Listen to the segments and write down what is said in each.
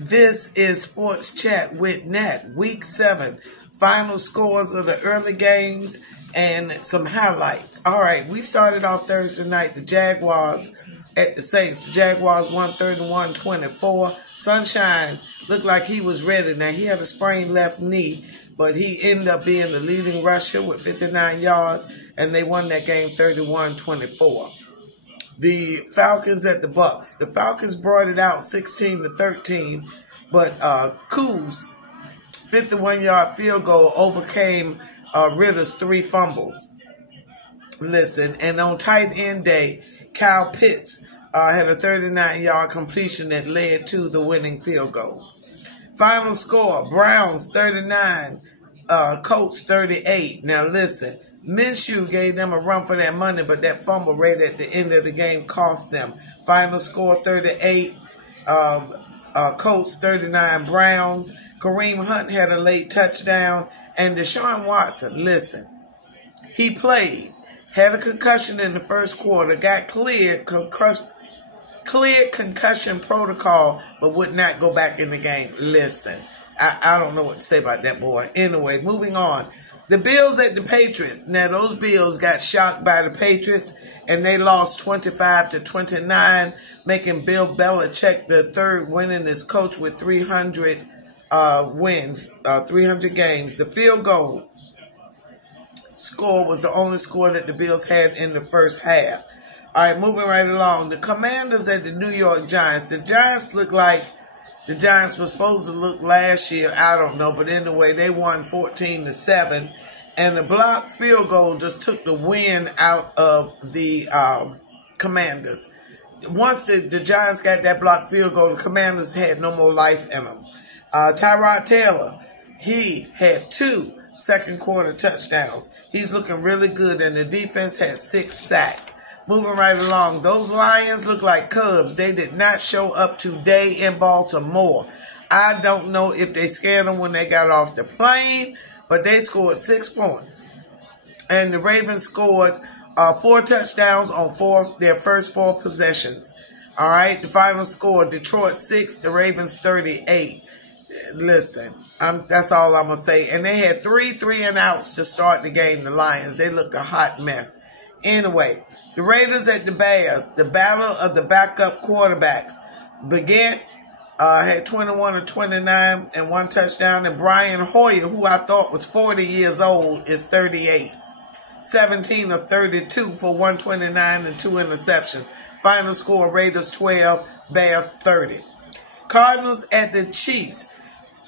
This is Sports Chat with Nat, Week 7. Final scores of the early games and some highlights. All right, we started off Thursday night. The Jaguars at the Saints. The Jaguars 131-24. Sunshine looked like he was ready. Now, he had a sprained left knee, but he ended up being the leading rusher with 59 yards, and they won that game 31-24. The Falcons at the Bucks. The Falcons brought it out 16-13, but Kuz 51-yard field goal overcame Ritter's 3 fumbles. Listen, and on tight end day, Kyle Pitts had a 39-yard completion that led to the winning field goal. Final score, Browns 39, Colts 38. Now listen, Minshew gave them a run for their money, but that fumble right at the end of the game cost them. Final score 38, Colts 39, Browns. Kareem Hunt had a late touchdown. And Deshaun Watson, listen, he played, had a concussion in the first quarter, got cleared concussion protocol, but would not go back in the game. Listen, I don't know what to say about that boy. Anyway, moving on. The Bills at the Patriots. Now, those Bills got shocked by the Patriots, and they lost 25-29, making Bill Belichick the third winningest coach with 300 wins, 300 games. The field goal score was the only score that the Bills had in the first half. All right, moving right along. The Commanders at the New York Giants. The Giants look like the Giants were supposed to look last year. I don't know, but anyway, they won 14-7. And the blocked field goal just took the wind out of the Commanders. Once the Giants got that blocked field goal, the Commanders had no more life in them. Tyrod Taylor, he had 2 second quarter touchdowns. He's looking really good, and the defense had 6 sacks. Moving right along, those Lions look like Cubs. They did not show up today in Baltimore. I don't know if they scared them when they got off the plane, but they scored 6 points. And the Ravens scored 4 touchdowns on their first 4 possessions. All right, the final score, Detroit 6, the Ravens 38. Listen, that's all I'm going to say. And they had 3 3-and-outs to start the game, the Lions. They look a hot mess. Anyway, the Raiders at the Bears, the battle of the backup quarterbacks. Baguette had 21-29 and 1 touchdown. And Brian Hoyer, who I thought was 40 years old, is 38. 17-32 for 129 and 2 interceptions. Final score, Raiders 12, Bears 30. Cardinals at the Chiefs.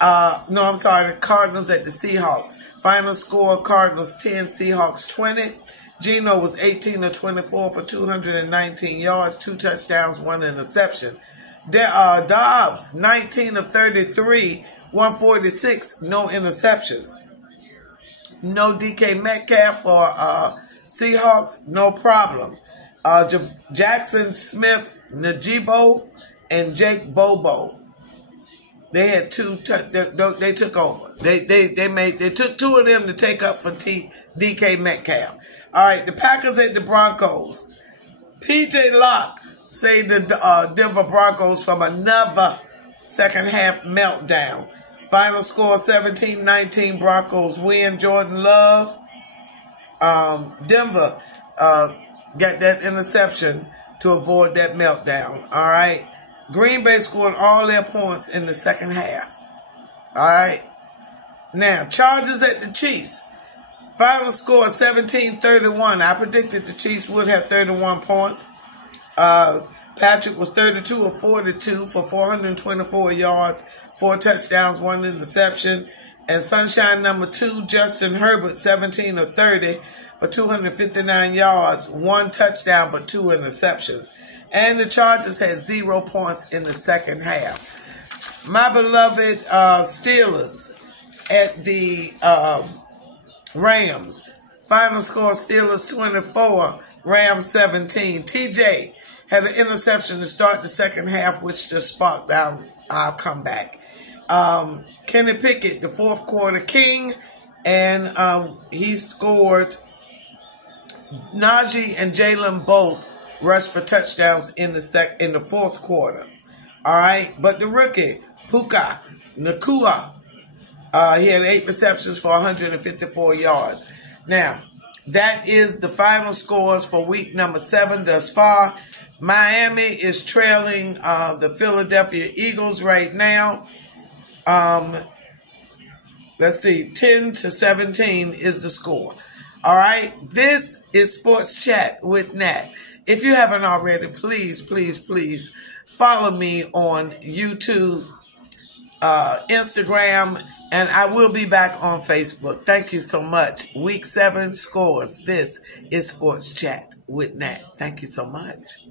The Cardinals at the Seahawks. Final score, Cardinals 10, Seahawks 20. Geno was 18-24 for 219 yards, 2 touchdowns, 1 interception. Dobbs, 19-33, 146, no interceptions. No DK Metcalf for Seahawks, no problem. Jackson Smith, Najee and Jake Bobo. They had 2. They took over. They took 2 of them to take up for DK Metcalf. All right, the Packers at the Broncos. P.J. Locke saved the Denver Broncos from another second half meltdown. Final score 17-19. Broncos win. Jordan Love. Denver got that interception to avoid that meltdown. All right. Green Bay scored all their points in the second half. All right. Now, Chargers at the Chiefs. Final score 17-31. I predicted the Chiefs would have 31 points. Patrick was 32 of 42 for 424 yards, 4 touchdowns, 1 interception. And Sunshine number 2, Justin Herbert, 17 of 30 for 259 yards, 1 touchdown, but 2 interceptions. And the Chargers had 0 points in the second half. My beloved Steelers at the Rams. Final score, Steelers 24, Rams 17. TJ had an interception to start the second half, which just sparked our comeback. Kenny Pickett, the fourth quarter king, and he scored. Najee and Jalen both rushed for touchdowns in the fourth quarter. All right, but the rookie, Puka Nakua. He had 8 receptions for 154 yards. Now, that is the final scores for week number 7 thus far. Miami is trailing the Philadelphia Eagles right now. Let's see, 10-17 is the score. All right, this is Sports Chat with Nat. If you haven't already, please, please, please follow me on YouTube, Instagram, and I will be back on Facebook. Thank you so much. Week 7 scores. This is Sports Chat with Nat. Thank you so much.